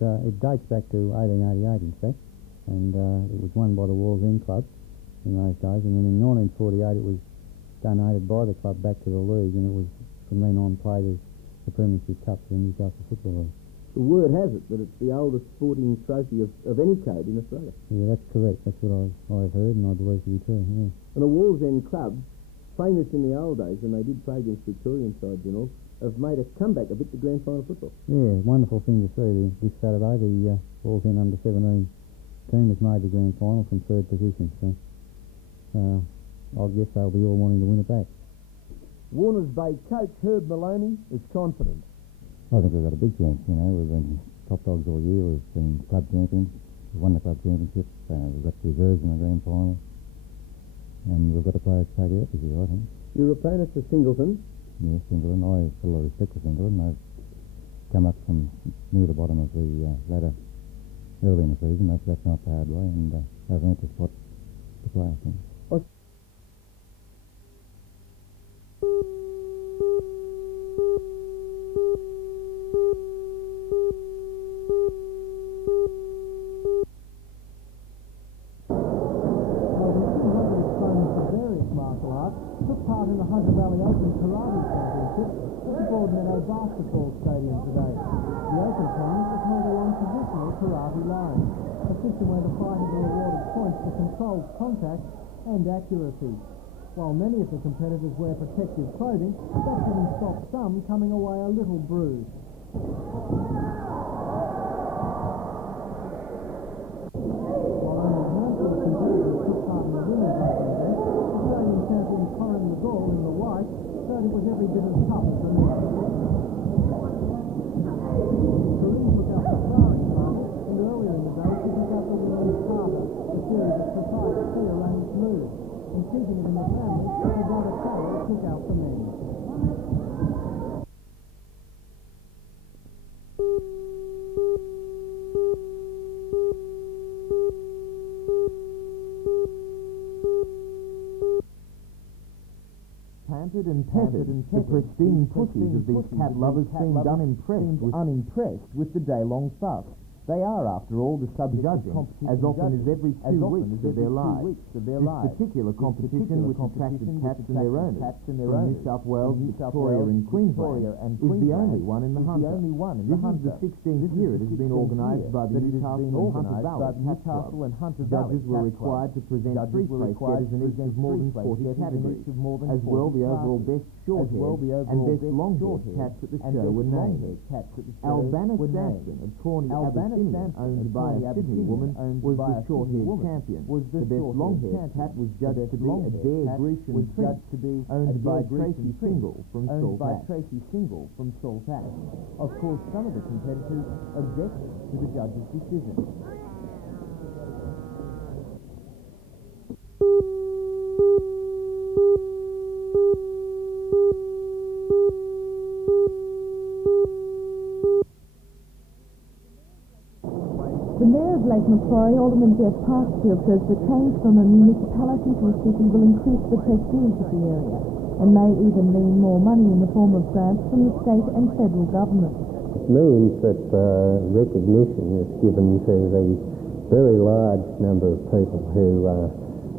it dates back to 1888, in fact, and it was won by the Wallsend Club in those days, and then in 1948 it was donated by the club back to the league, and it was from then on played as the Premiership Cup for the New South Wales Football League. The word has it that it's the oldest sporting trophy of any code in Australia. Yeah, that's correct. That's what I've heard, and I believe to be true, yeah. And the Wallsend Club, famous in the old days when they did play against Victorian sides and all, have made a comeback a bit to grand final football. Yeah, wonderful thing to see this Saturday. The Wallsend under-17 team has made the grand final from third position, so I guess they'll be all wanting to win it back. Warners Bay coach Herb Maloney is confident. I think we've got a big chance, you know. We've been top dogs all year. We've been club champions. We've won the club championship. We've got reserves in the grand final. And we've got to play it take out this year, I think. Your opponents are Singleton. Yes, Singleton. I have a lot of respect for Singleton. They've come up from near the bottom of the ladder early in the season. That's not the hard way, and they've earned a spot to play, I think. Took part in the Hunter Valley Open Karate Championship at the Broadmeadow Basketball Stadium today. The Open tournament was held along traditional karate lines, a system where the fighters are awarded points for controlled contact and accuracy. While many of the competitors wear protective clothing, that didn't stop some coming away a little bruised. While only half of the competitors took part in the women's Open event, Australian champion Corin McGall in the white showed it was every bit as tough as the men. Corinne took out the sparring partner, and earlier in the day she took out the women's Carter, a series of precise, prearranged moves. And keeping it in the family, her brother Carol took out the men. Panted and petted, the pristine pussies of these cat lovers seemed unimpressed with the day-long fuss. They are, after all, the subject of competition as often as every 2 weeks of their lives. This particular competition, which attracted cats and their owners from New South Wales, Victoria and Queensland, is the only one in the Hunter. This is the 16th year it has been organised by the Newcastle and Hunter Valley. Judges were required to present 3 place getters in each of more than 40 categories. As well, the overall best short-haired and best long-haired cats at the show were named. Albana Sampson of Corny, owned by a Sydney woman, was the short-haired champion. The best long-haired cat was judged to be a Dare Grecian Prince, owned by Tracy Single from Saltash. Of course, some of the competitors objected to the judge's decision. The Mayor of Lake Macquarie, Alderman Jeff Parkfield, says the change from a municipality to a city will increase the prestige of the area and may even mean more money in the form of grants from the state and federal government. It means that recognition is given to the very large number of people who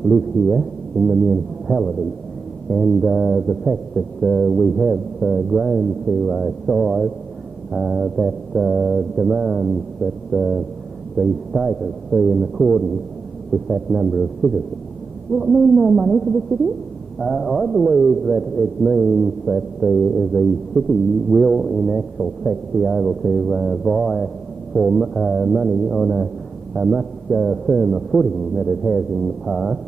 live here in the municipality, and the fact that we have grown to a size that demands that the status be in accordance with that number of citizens. Will it mean more money to the city? I believe that it means that the city will in actual fact be able to vie for money on a much firmer footing than it has in the past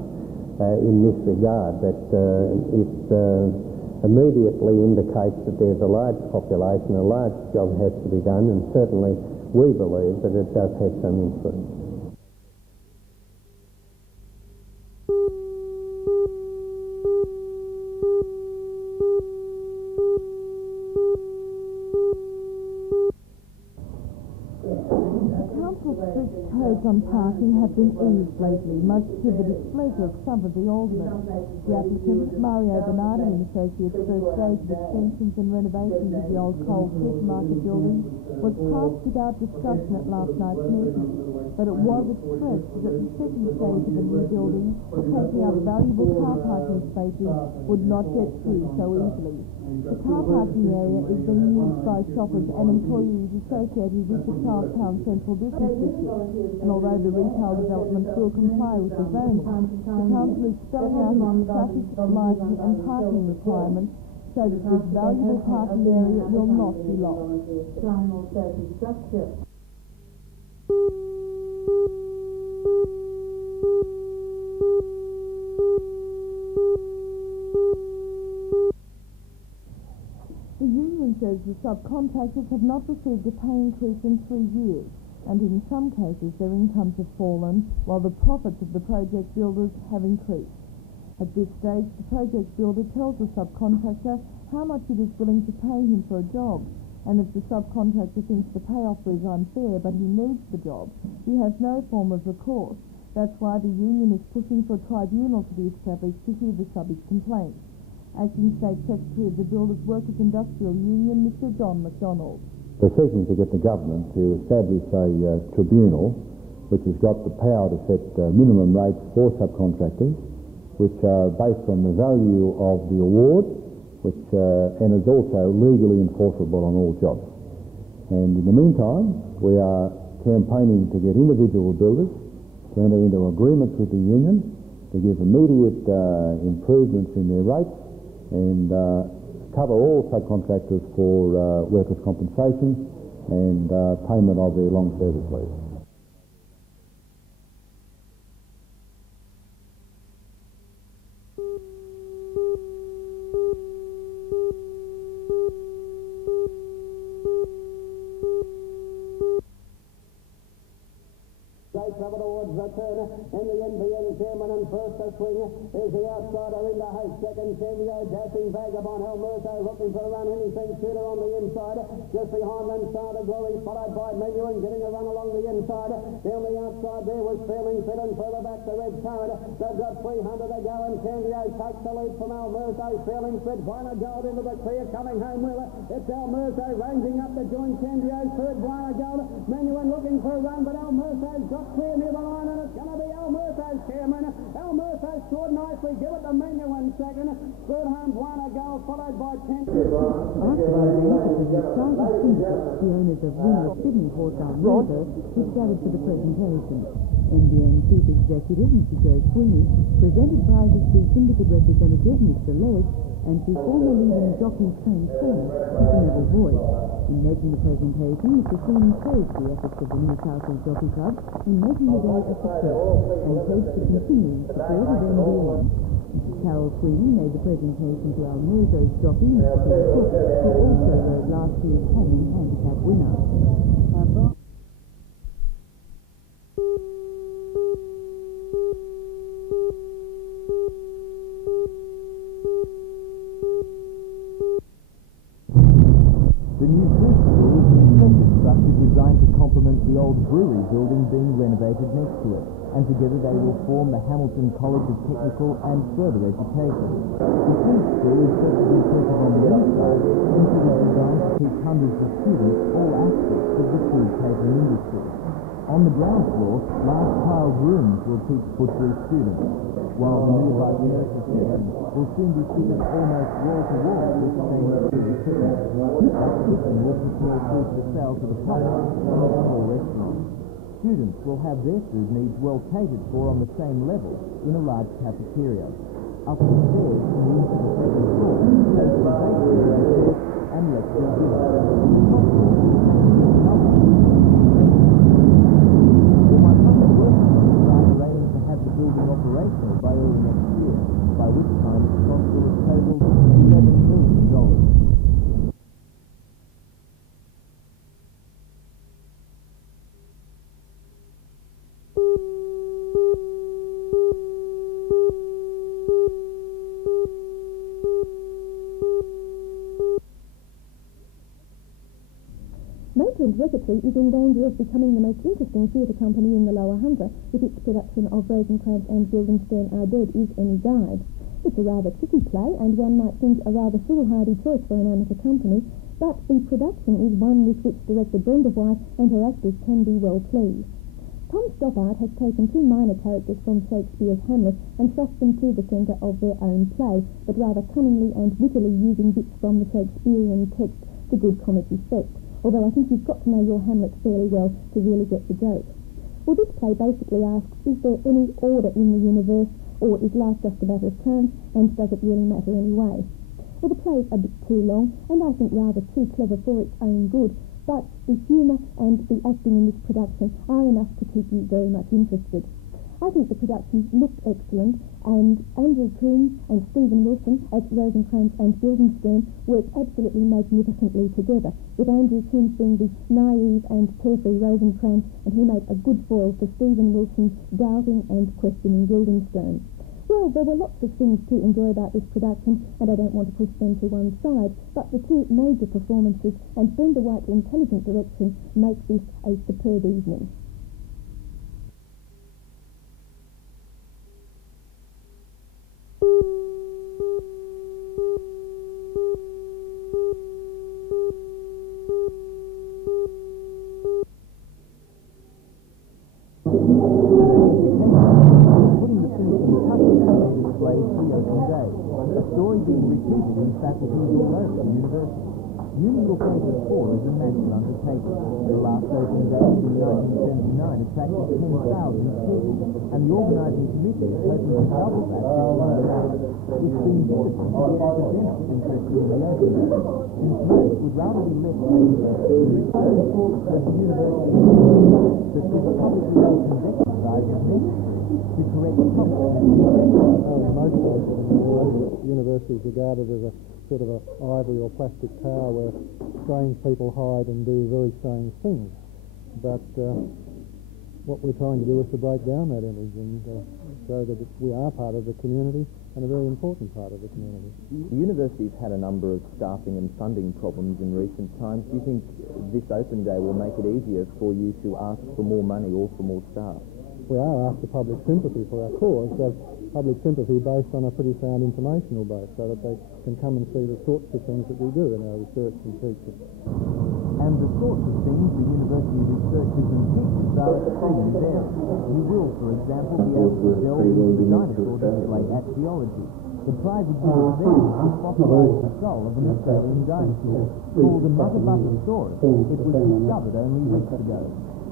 in this regard, that it immediately indicates that there's a large population, a large job has to be done, and certainly we believe that it does have some influence. local strict codes on parking have been eased lately, much to the displeasure of some of the aldermen. The applicant, Mario Bernardi and Associates' first stage of extensions and renovations of the old coal supermarket building was passed without discussion at last night's meeting, but it was expressed that the second stage of the new building, taking up valuable car parking spaces, would not get through so easily. The car parking area is being used by shoppers and employees associated with the Charlestown Central Business District, and although the retail developments will comply with the zoning, the council is spelling out its traffic, lighting and parking requirements so that this valuable parking area will not be lost. The union says the subcontractors have not received a pay increase in 3 years, and in some cases their incomes have fallen while the profits of the project builders have increased. At this stage, the project builder tells the subcontractor how much it is willing to pay him for a job, and if the subcontractor thinks the pay offer is unfair but he needs the job, he has no form of recourse. That's why the union is pushing for a tribunal to be established to hear the subbies' complaints. Acting State Secretary of the Builders Workers Industrial Union, Mr John McDonald. We're seeking to get the government to establish a tribunal which has got the power to set minimum rates for subcontractors, which are based on the value of the award, and is also legally enforceable on all jobs. And in the meantime, we are campaigning to get individual builders to enter into agreements with the union to give immediate improvements in their rates and cover all subcontractors for workers' compensation and payment of their long service leave. Cover towards the turner, and the NBN chairman and first to swing is the outsider into Hope. Second, Cameo, dashing vagabond Elmerto looking for a run, anything shooter on the inside. Just behind them, Star of Glory, followed by Menuhin getting a run along the inside. Down the outside there was Feeling Fit, and further back the Red Current. They've got 300 to go, and Cameo takes the lead from Elmerto. Feeling Fit, Buena Gold into the clear, coming home with it. It's Elmerto ranging up to join Cameo. Third, Buena Gold. Menuhin looking for a run, but Elmerto's got clear near the line, and it's going to be Elmerto's chairman. Elmerto scored nicely. Give it to Menuhin second. Third home, Buena Gold, followed by 10. After the event, the the owners of winner Sydney horse Elmerto, was gathered for the presentation. NBN Chief Executive Mr Joe Sweeney presented prizes to syndicate representative Mr Legg and to former leading jockey trained trainer Mr Neville Boyd. In making the presentation, Mr Sweeney praised the efforts of the Newcastle Jockey Club in making the day a success and pledged to continuing support of NBN. Mrs Carol Sweeney made the presentation to Elmerto's jockey Mr Peter Cook, who also rode last year's Hanging Handicap winner. The new first school is a splendid structure designed to complement the old brewery building being renovated next to it, and together they will form the Hamilton College of Technical and Further Education. The first school is set to be impressive on the inside, since it is designed to teach hundreds of students all aspects of the food catering industry. On the ground floor, large tiled rooms will teach butchery students, while the nearby nursery kitchen will soon be fitted almost wall-to-wall with stainless steel equipment. The kitchen will prepare food for sale to the public in a small restaurant. Students will have their food needs well catered for on the same level in a large cafeteria. Up the stairs to the into the second floor, take the bakery and lecture building operational by early next year, by which time its cost will have totaled $11 million. Auckland Repertory is in danger of becoming the most interesting theatre company in the Lower Hunter if its production of Rosencrantz and Guildenstern Are Dead is any guide. It's a rather tricky play, and one might think a rather foolhardy choice for an amateur company, but the production is one with which director Brenda White and her actors can be well pleased. Tom Stoppard has taken two minor characters from Shakespeare's Hamlet and thrust them to the centre of their own play, but rather cunningly and wittily using bits from the Shakespearean text to good comic effect, although I think you've got to know your Hamlet fairly well to really get the joke. Well, this play basically asks, is there any order in the universe, or is life just a matter of chance, and does it really matter anyway? Well, the play's a bit too long, and I think rather too clever for its own good, but the humour and the acting in this production are enough to keep you very much interested. I think the production looked excellent, and Andrew Coombs and Stephen Wilson as Rosencrantz and Guildenstern worked absolutely magnificently together, with Andrew Coombs being the naive and carefree Rosencrantz, and he made a good foil for Stephen Wilson's doubting and questioning Guildenstern. Well, there were lots of things to enjoy about this production, and I don't want to push them to one side, but the two major performances and Brenda White's intelligent direction make this a superb evening. Musical Theatre 4 is a massive undertaking. The last open days in 1979 attracted 10,000 people, and the organising committee is hoping to double that this time around. It's been difficult to get academics interested in the open days, since most would rather be left to the report of the university that this publicly open exercise is necessary to correct public most university is regarded as a sort of an ivory or plastic tower where strange people hide and do very strange things. But what we're trying to do is to break down that image and show that we are part of the community and a very important part of the community. The university's had a number of staffing and funding problems in recent times. Do you think this open day will make it easier for you to ask for more money or for more staff? We are after public sympathy for our cause, but public sympathy based on a pretty sound informational base so that they can come and see the sorts of things that we do in our research and teaching. And the sorts of things the university researchers and teachers are extremely varied. You will, for example, be able to delve into the dinosaur display at Geology. The prize exhibit there is the fossilized skull of an Australian dinosaur called a Mutterbuttersaurus. It was discovered only weeks ago.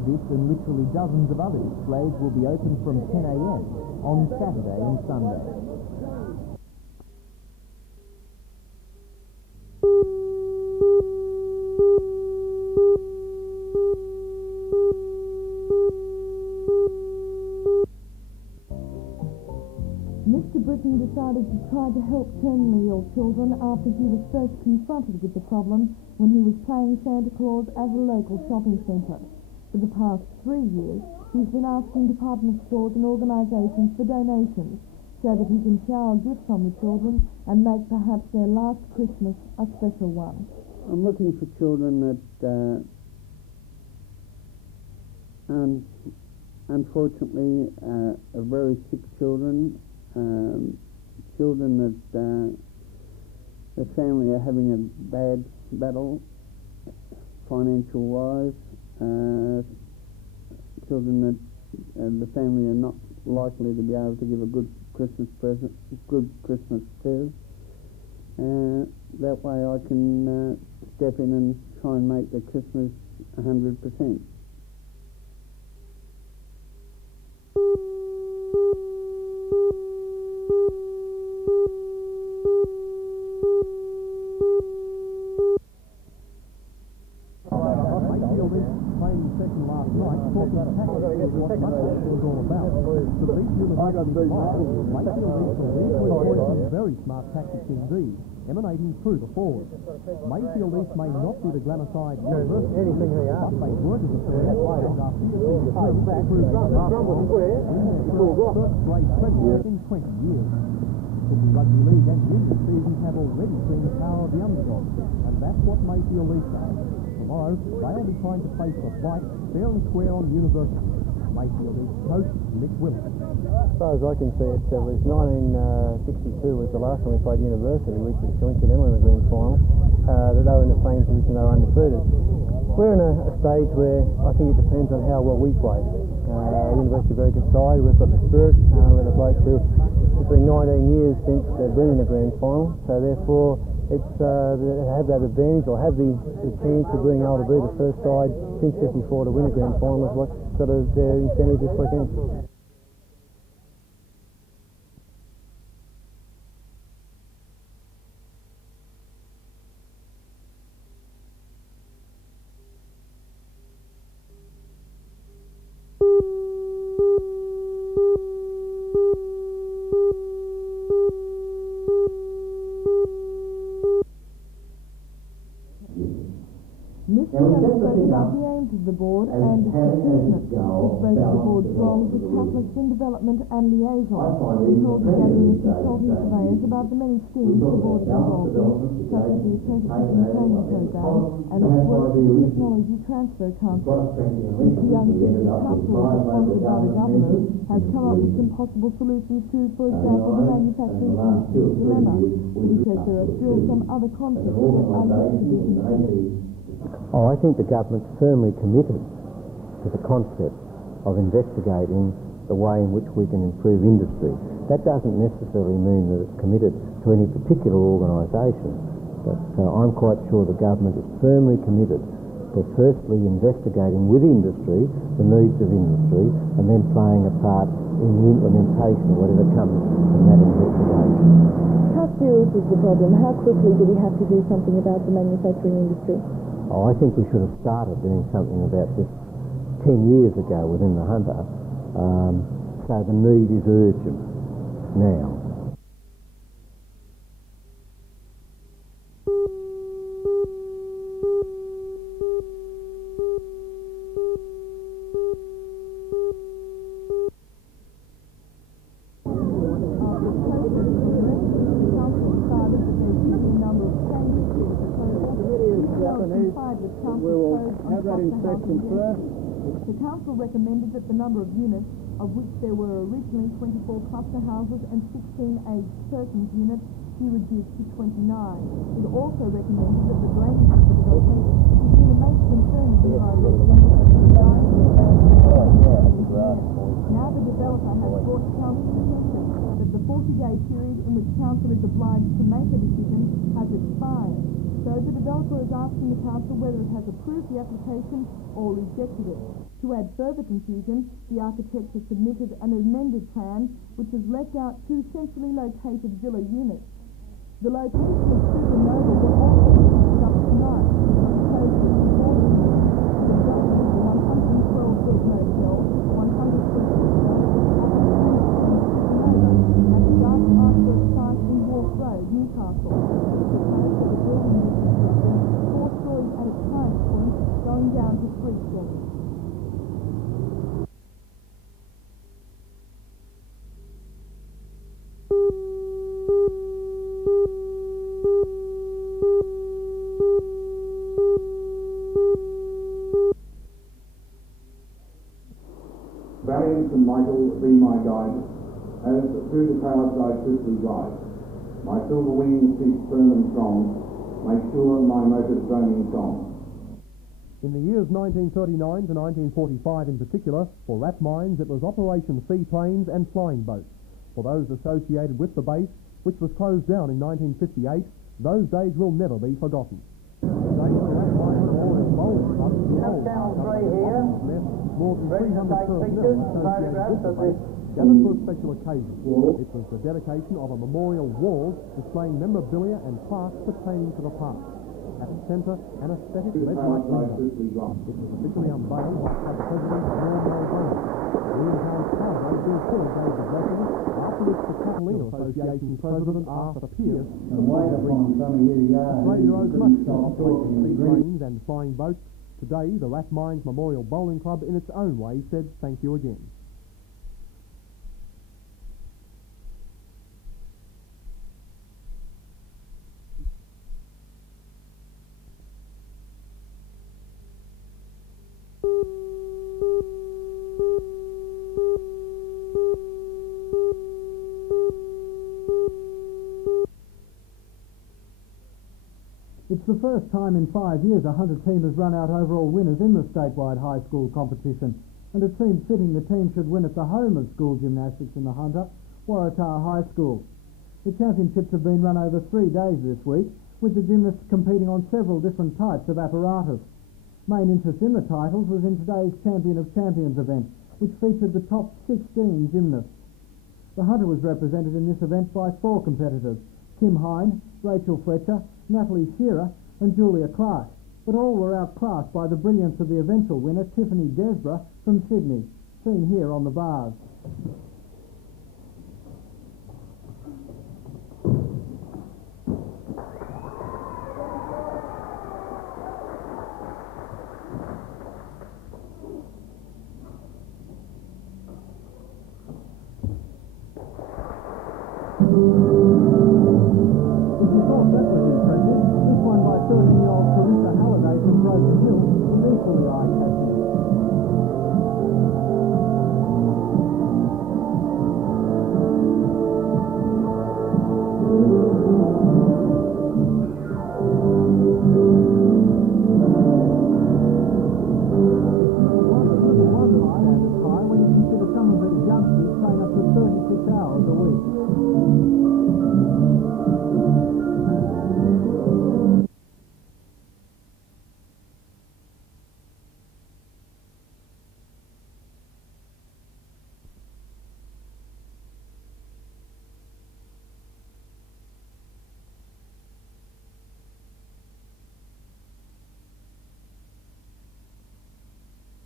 This and literally dozens of other displays will be open from 10 a.m. on Saturday and Sunday. Mr. Britton decided to try to help terminally ill children after he was first confronted with the problem when he was playing Santa Claus at a local shopping centre. For the past 3 years, he's been asking department stores and organisations for donations so that he can shower gifts on the children and make perhaps their last Christmas a special one. I'm looking for children that unfortunately are very sick children, children that their family are having a bad battle financial-wise, children that the family are not likely to be able to give a good Christmas present, good Christmas to. That way I can step in and try and make the Christmas 100%. Very smart tactics indeed, emanating through the forward. Mayfield East may not be the Glamicide University, but they weren't as a fair way and are fiercely determined to prove that first grade premiership in 20 years. The rugby league and union seasons have already seen the power of the underdog, and that's what Mayfield East does. The Tomorrow, they'll be trying to face the Whites fair and square on University. Mayfield East coach Mick Willis. As far as I can see, it was 1962 was the last time we played University, which was coincidental in the grand final, that they were in the same position, they were undefeated. We're in a stage where I think it depends on how well we play. University are a very good side, we've got the spirit, we're the blokes who, it's been 19 years since they've been in the grand final, so therefore it's have that advantage or have the chance of being able to be the first side since 54 to win a grand final is what's sort of their incentive this weekend. Mr. Young spoke about the aims of the board and its achievements. He spoke of the board's roles as catalyst in development and liaison. He told the gathering of consulting surveyors about the many schemes the board is involved in, such as the apprenticeship and training program and its work with the Technology Transfer Council. Mr. Young said the council, sponsored by the government, has come up with some possible solutions to, for example, the manufacturing industry's dilemma. But he says there are still some other concepts that are yet to be considered. I think the government's firmly committed to the concept of investigating the way in which we can improve industry. That doesn't necessarily mean that it's committed to any particular organisation, but I'm quite sure the government is firmly committed to firstly investigating with industry the needs of industry and then playing a part in the implementation of whatever comes from that investigation. How serious is the problem? How quickly do we have to do something about the manufacturing industry? I think we should have started doing something about this 10 years ago within the Hunter, so the need is urgent now. The council recommended that the number of units, of which there were originally 24 cluster houses and 16 aged persons units, be reduced to 29. It also recommended that the drainage of the development, which has been a major concern of the high residents, now the developer has brought to council's attention that the 40-day period in which council is obliged to make a decision has expired. So the developer is asking the council whether it has approved the application or rejected it. To add further confusion, the architect has submitted an amended plan which has left out two centrally located villa units. The location of Sugar Noble will also be picked up tonight. Proposed to be ordered the development of 112-bed motel, 100-bed hotel, at the Dark Arthur site in Wharf Road, Newcastle. The building will be 4 stories at its highest point, going down to 3 stories. Valiant St. Michael, be my guide, as through the clouds I swiftly ride. My silver wings keep firm and strong, make sure my motor's droning song. In the years 1939 to 1945 in particular, for RAP mines it was Operation Seaplanes and Flying Boats. For those associated with the base, which was closed down in 1958, those days will never be forgotten. Today, the RAP mine Memorial Bowling Club is the old more than 300 personnel associated with the base gathered for a special occasion. It was the dedication of a memorial wall displaying memorabilia and plaques pertaining to the past. At the centre, an aesthetic lead-like window. It was officially unveiled by Club President Norm Muldoon. The in-house cargo Bill Fuller gave the blessing, after which the Cattle Association President Arthur Pierce Australia owes much to the fleet of seaplanes and flying boats. Today, the RAF Mines Memorial Bowling Club, in its own way, said thank you again. It's the first time in 5 years a Hunter team has run out overall winners in the statewide high school competition, and it seemed fitting the team should win at the home of school gymnastics in the Hunter, Waratah High School. The championships have been run over 3 days this week, with the gymnasts competing on several different types of apparatus. Main interest in the titles was in today's Champion of Champions event, which featured the top 16 gymnasts. The Hunter was represented in this event by 4 competitors: Kim Hind, Rachel Fletcher, Natalie Shearer and Julia Clark, but all were outclassed by the brilliance of the eventual winner, Tiffany Desborough from Sydney, seen here on the bars.